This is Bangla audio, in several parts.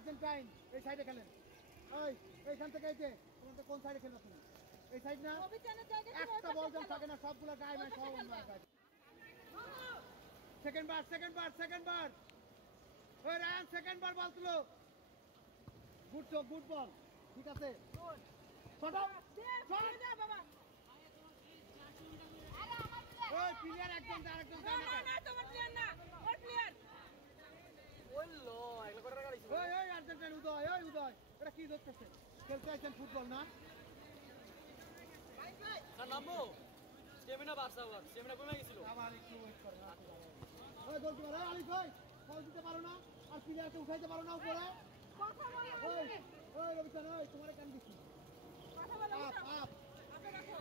আর্জেন্টাইন এই সাইডে খেলেন। ওই এইখান থেকে এই যে তোমাদের কোন সাইডে খেলবে তুমি? এই সাইড না? একটা বল যেন থাকে না, সবগুলো গায়ে মায় সব অন্য সাইড। সেকেন্ড বার ওই রায়ান সেকেন্ড বার বল তুলো। গুড বল, ঠিক আছে। শট আউট, শট বাবা। ওই প্লেয়ার একদম আরেকজন না, তোমার প্লেয়ার না, ওর প্লেয়ার। ওই আর্জেন্টাইন উদয়, এটা কি ধরতেছে? খেলতে আছেন ফুটবল না? নামবো স্টেমিনা বাড়ছে, ওর স্টেমিনা কমে গেছিল। আবার একটু ওয়েট করেন। ওই গোলকিপার আলিফ ভাই বল দিতে পারো না, আর প্লেয়ারকে উঠাইতে পারো না উপরে। কথা বলো। ওই রবিশান, ওই তোমারে কান দিছি। কথা বলো। Up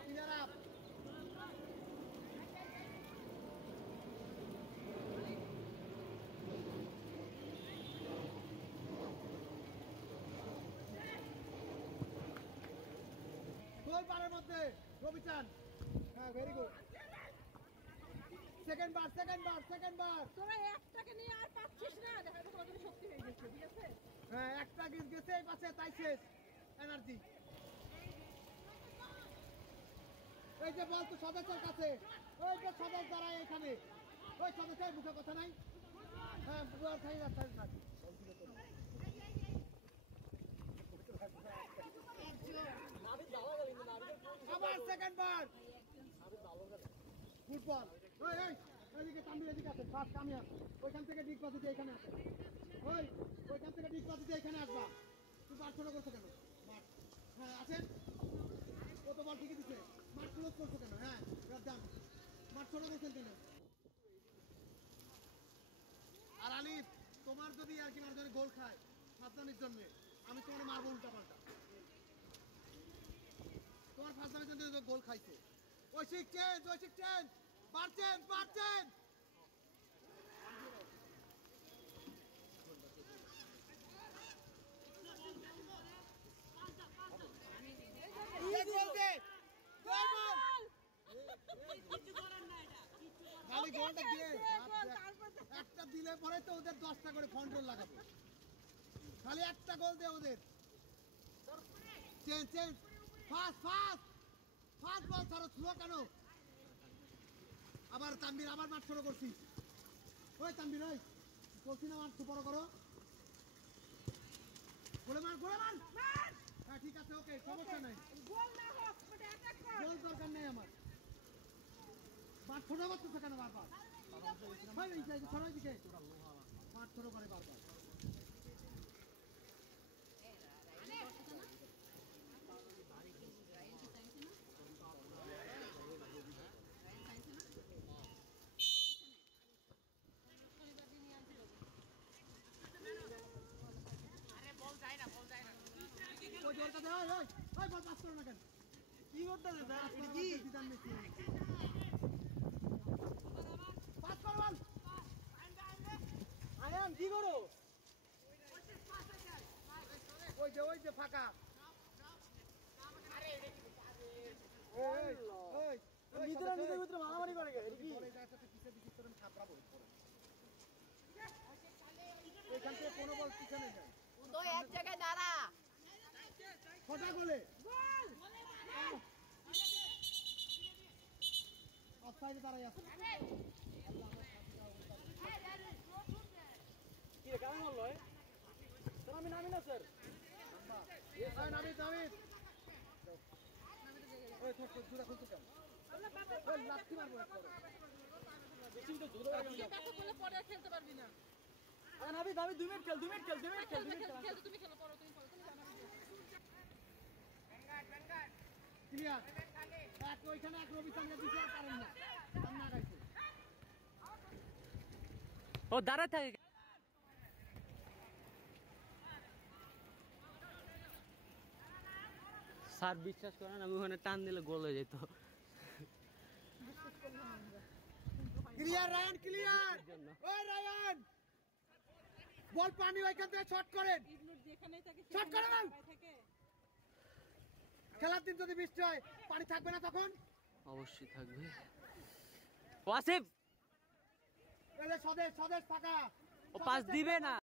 player up. গোল পারের মধ্যে রবিচান। হ্যাঁ, ভেরি গুড। সেকেন্ড বার তোরা একটাকে নিয়ে আর পাচ্ছিস না, দেখা যাচ্ছে তোমাদের শক্তি হয়ে গেছে, ঠিক আছে? হ্যাঁ, একটা গেছে এই পাশে, তাই শেষ এনার্জি। এই যে বল তো সদস্যের কাছে, ওই যে সদস্য দাঁড়ায় এখানে, ওই সদস্যের মুখে কথা নাই। হ্যাঁ, আবার সেকেন্ড বার ফুটবল। ওইদিকে তামিল এদিকে আছে, ফার্স্ট কামিয়া ওইখান থেকে ডিগ পাতিতে এখানে আসে। ওইখান থেকে ডিগ পাতিতে এখানে আসবা। তুই মাঠ ছোট করছো কেন? মাঠ হ্যাঁ আছেন, কত বল ঠিকই দিচ্ছে। মাঠ ক্লোজ করছো কেন? হ্যাঁ রাজ্জান, মাঠ ছোট করছেন কেন? আর আলিফ, তোমার যদি আর কি মাঝখানে গোল খায় ফাঁসদানির জন্যে, আমি তোমার মারবো উল্টা পাল্টা। তোমার ফাঁসদানির জন্য গোল খাইছে। ওই শিখছেন পারছেন। একটা দিলে পরে তো ওদের 10টা করে কন্ট্রোল লাগাবো। খালি একটা গোল দে ওদের। চেঞ্জ ফাস্ট বল ছাড়ো, স্লো কেন? আবার তানবীর, আবার মাঠ ছোট করছিস। ওই তানবীর, ওই বলছি না মাঠ বড় করো। গোলে মার। হ্যাঁ ঠিক আছে, ওকে, সমস্যা নাই। গোল দরকার নেই আমার। মাঠ ছোট করতেছে কেন বারবার? ছড়াই দিকে মাঠ ছোট করে বারবার। বল যায় না। ওই জোর কাছে, ওই বল পাস করো না কেন? কি করতেছে স্যার আপনি? কি জিদান মেসি পাস কর বল। আয়ান কি করো? ওই যে ফাঁকা। ভিতরে মারামারি করে গেছে কি? এখান থেকে কোনো বল পিছনে যায়। তো এক জায়গায় দাঁড়া। কটা গোলে? অফসাইডে দাঁড়াই আছে। কি রে কেমন বললো? স্যার আমি নামি না স্যার। নামিদ ওই ছোট জুড়া খুলতে চাও। ওই লাথি মারবো বেশি তো জোরে ব্যাকআপ করলে পরে আর খেলতে পারবি না। আরে নাবি 2 মিনিট খেল। তুমি খেলো, পড়ো তুমি জানো। ক্লিয়ার। এক ওইখানে এক রবি সামনে দিতে পারেন না, না গাইছে। ও দাঁড়া থাকে। স্যার বিশ্বাস করেন, আমি ওখানে টান দিলে গোল হয়ে যেত। Clear Ryan, clear. ওই রায়ান বল পানি ওইখান থেকে শট করেন। শট করেন। খেলার দিন যদি বৃষ্টি হয় পানি থাকবে না তখন? অবশ্যই থাকবে। ওয়াসিফ স্বদেশ ফাঁকা। ও পাস দিবে না।